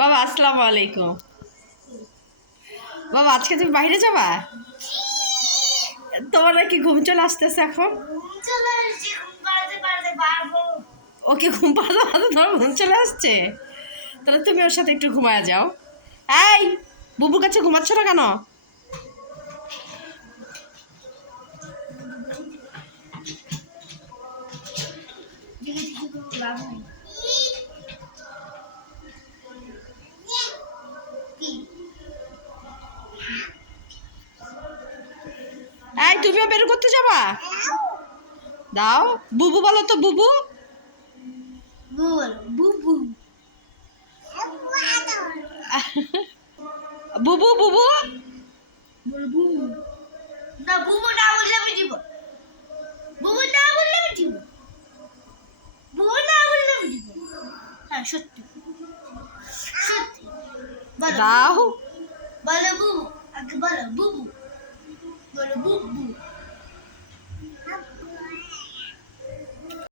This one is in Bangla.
বাবা আসসালামু আলাইকুম। বাবা আজকে তুমি বাইরে যাবা? তোমার নাকি ঘুম চলে আসতেছে এখন? ওকে ঘুম পাড়াতে পারতে তোমার ঘুম চলে আসছে? তাহলে তুমি ওর সাথে একটু ঘুমায় যাও। এই, বুবুর কাছে ঘুমাচ্ছ না কেন? এই, তুমিও বের করতে যাবা? দাও, বুবু বলো তো, বুবু। বুবু বুবু বুবু বুবু না, বুবু না বললে আমি দিব। বুবু না বললে আমি দিব। বুবু না বললে আমি দিব। হ্যাঁ, সত্যি সত্যি বলো। দাও। বলো বুবু, আগে বলো বুবু, বলো বুবু।